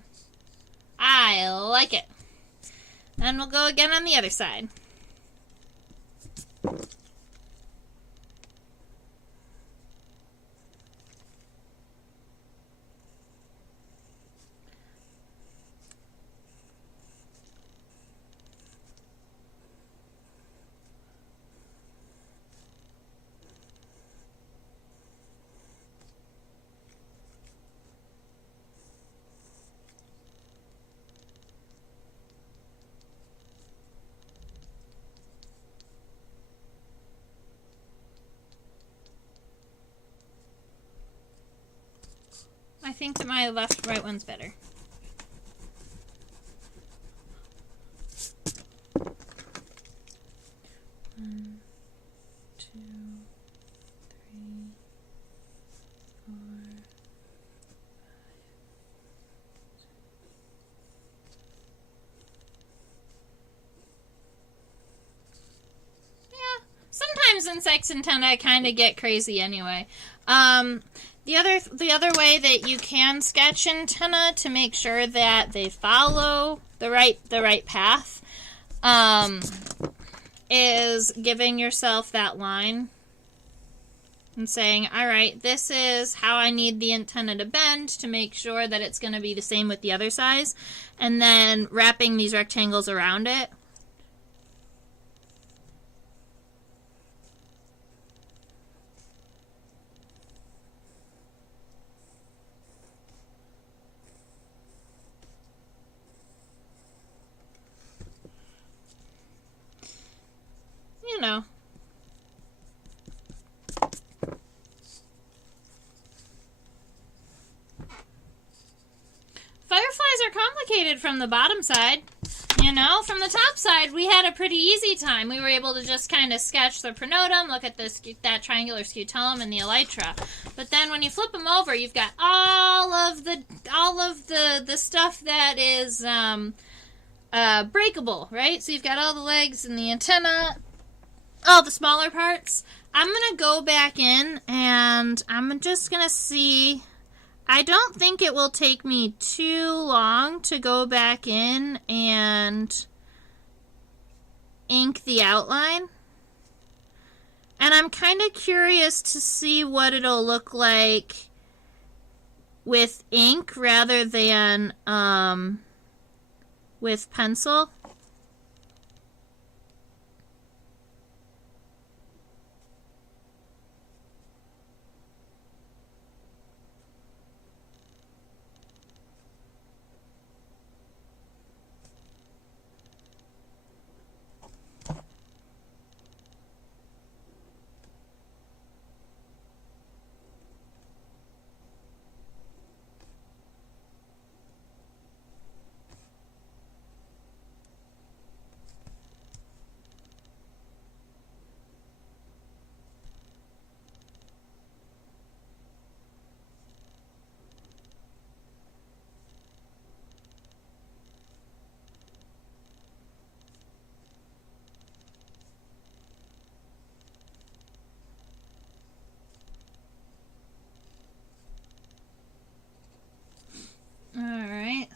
I like it. And we'll go again on the other side. I think that my right one's better. One, 2, 3, 4, 5. Yeah, sometimes insects antennae kind of get crazy anyway. The other way that you can sketch antenna to make sure that they follow the right path is giving yourself that line and saying, all right, this is how I need the antenna to bend to make sure that it's going to be the same with the other size, and then wrapping these rectangles around it. You know. Fireflies are complicated from the bottom side. You know, from the top side, we had a pretty easy time. We were able to just kind of sketch the pronotum, look at that triangular scutellum and the elytra. But then when you flip them over, you've got all of the stuff that is breakable, right? So you've got all the legs and the antenna, all the smaller parts. I'm going to go back in and I'm just going to see. I don't think it will take me too long to go back in and ink the outline. And I'm kind of curious to see what it'll look like with ink rather than with pencil.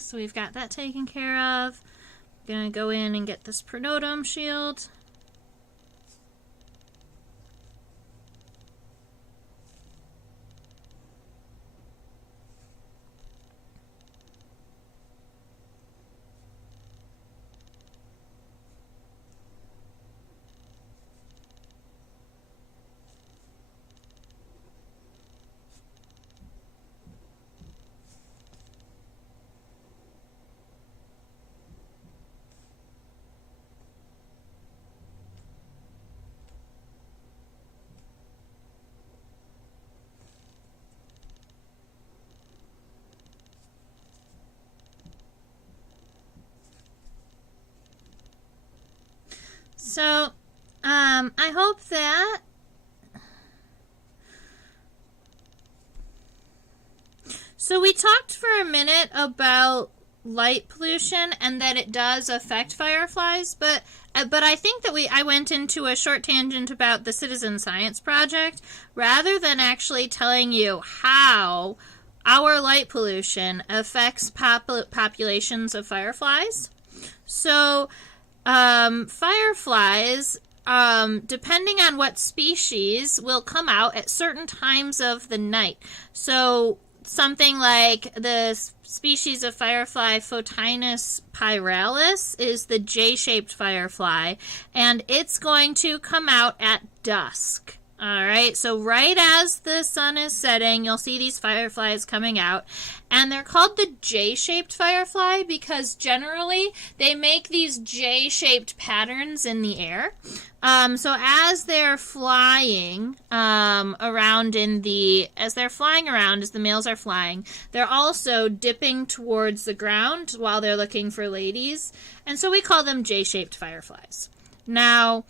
so we've got that taken care of. I'm gonna go in and get this pronotum shield. So, I hope that so we talked for a minute about light pollution and that it does affect fireflies, but I think that I went into a short tangent about the citizen science project rather than actually telling you how our light pollution affects populations of fireflies. So, fireflies, depending on what species, will come out at certain times of the night. So something like the species of firefly Photinus pyralis is the J-shaped firefly, and it's going to come out at dusk. Alright, so right as the sun is setting, you'll see these fireflies coming out. And they're called the J-shaped firefly because generally they make these J-shaped patterns in the air. So as they're flying around as the males are flying, they're also dipping towards the ground while they're looking for ladies. And so we call them J-shaped fireflies. Now,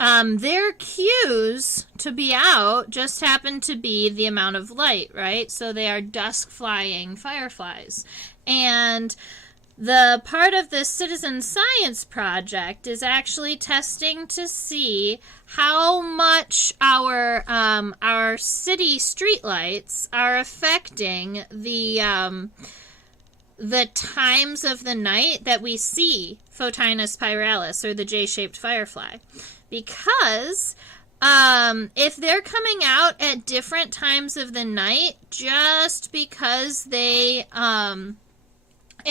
their cues to be out just happen to be the amount of light, right? So they are dusk flying fireflies. And the part of the citizen science project is actually testing to see how much our city streetlights are affecting the times of the night that we see Photinus pyralis, or the J-shaped firefly. Because if they're coming out at different times of the night, just because if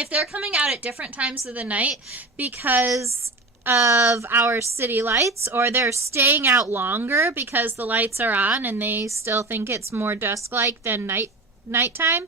they're coming out at different times of the night because of our city lights, or they're staying out longer because the lights are on and they still think it's more dusk-like than nighttime,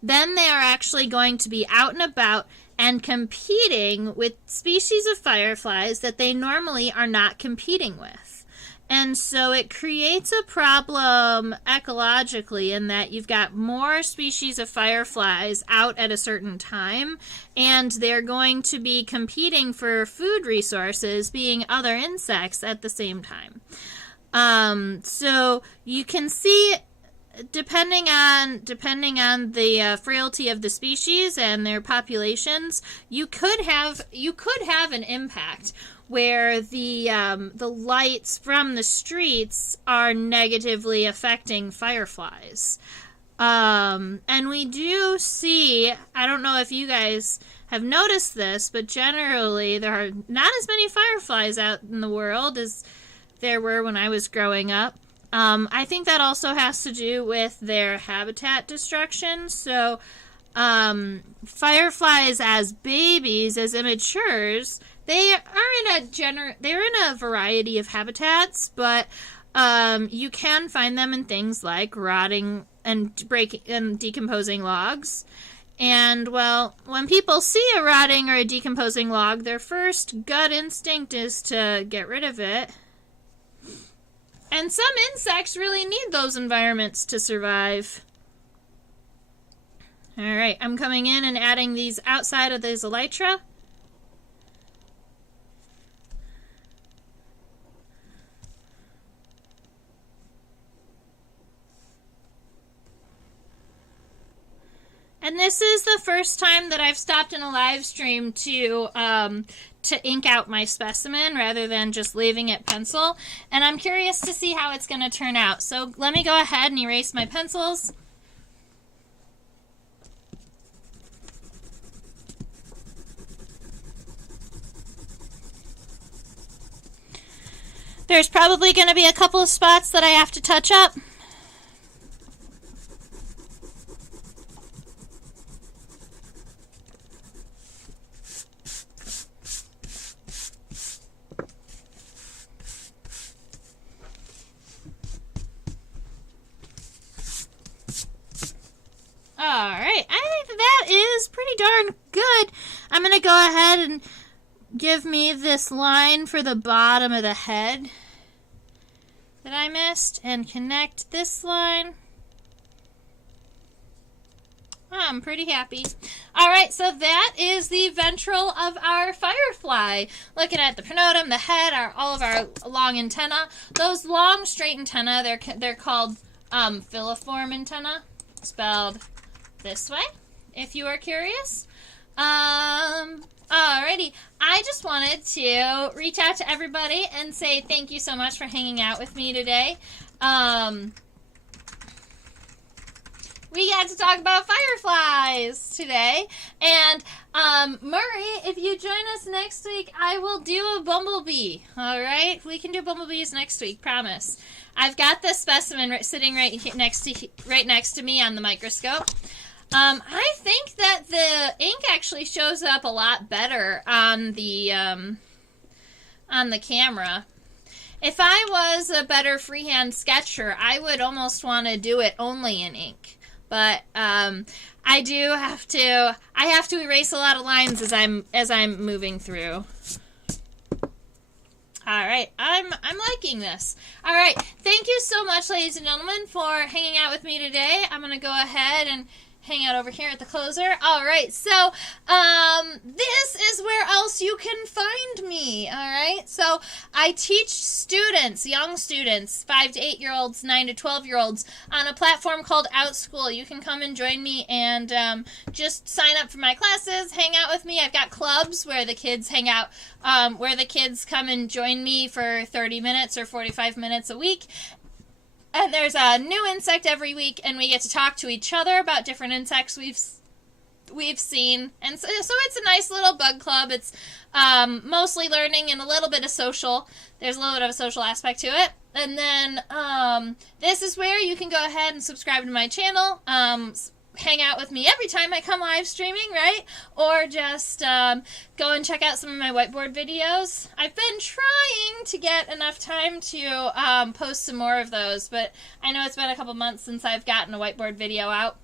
then they are actually going to be out and about and competing with species of fireflies that they normally are not competing with. And so it creates a problem ecologically in that you've got more species of fireflies out at a certain time, and they're going to be competing for food resources, being other insects, at the same time. So you can see, depending on the frailty of the species and their populations, you could have an impact where the lights from the streets are negatively affecting fireflies. And we do see, I don't know if you guys have noticed this, but generally there are not as many fireflies out in the world as there were when I was growing up. I think that also has to do with their habitat destruction. So, fireflies as babies, as immatures, they're in a variety of habitats, but you can find them in things like rotting and breaking and decomposing logs. And, well, when people see a rotting or a decomposing log, their first gut instinct is to get rid of it. And some insects really need those environments to survive. Alright, I'm coming in and adding these outside of these elytra. And this is the first time that I've stopped in a live stream to ink out my specimen rather than just leaving it pencil. And I'm curious to see how it's going to turn out. So let me go ahead and erase my pencils. There's probably going to be a couple of spots that I have to touch up. Alright, I think that is pretty darn good. I'm going to go ahead and give me this line for the bottom of the head that I missed and connect this line. I'm pretty happy. Alright, so that is the ventral of our firefly. Looking at the pronotum, the head, all of our long antenna. Those long straight antenna, they're called filiform antenna, spelled this way, if you are curious. Alrighty, I just wanted to reach out to everybody and say thank you so much for hanging out with me today. We got to talk about fireflies today, and Murray, if you join us next week, I will do a bumblebee. Alright, we can do bumblebees next week, promise. I've got this specimen sitting right next to me on the microscope. I think that the ink actually shows up a lot better on the camera. If I was a better freehand sketcher, I would almost want to do it only in ink. But I have to erase a lot of lines as I'm moving through. All right, I'm liking this. All right, thank you so much, ladies and gentlemen, for hanging out with me today. I'm going to go ahead and hang out over here at the closer. All right, so this is where else you can find me. All right, so I teach students, young students, 5 to 8-year-olds, 9 to 12-year-olds, on a platform called OutSchool. You can come and join me and just sign up for my classes, hang out with me. I've got clubs where the kids hang out, where the kids come and join me for 30 minutes or 45 minutes a week. And there's a new insect every week, and we get to talk to each other about different insects we've seen. And so it's a nice little bug club. It's mostly learning and a little bit of social. There's a little bit of a social aspect to it. And then this is where you can go ahead and subscribe to my channel. Hang out with me every time I come live streaming, right? Or just go and check out some of my whiteboard videos. I've been trying to get enough time to post some more of those, but I know it's been a couple months since I've gotten a whiteboard video out.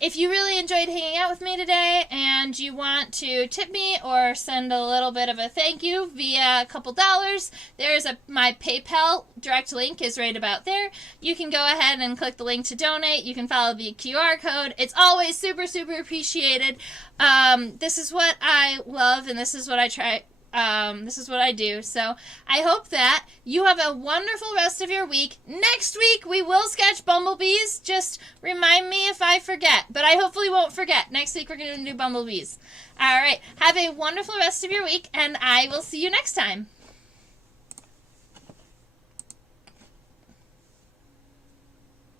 If you really enjoyed hanging out with me today and you want to tip me or send a little bit of a thank you via a couple dollars, there's my PayPal direct link is right about there. You can go ahead and click the link to donate. You can follow the QR code. It's always super, super appreciated. This is what I love, and this is what I try. This is what I do. So I hope that you have a wonderful rest of your week. Next week we will sketch bumblebees. Just remind me if I forget, but I hopefully won't forget. Next week we're going to do bumblebees. All right. Have a wonderful rest of your week, and I will see you next time.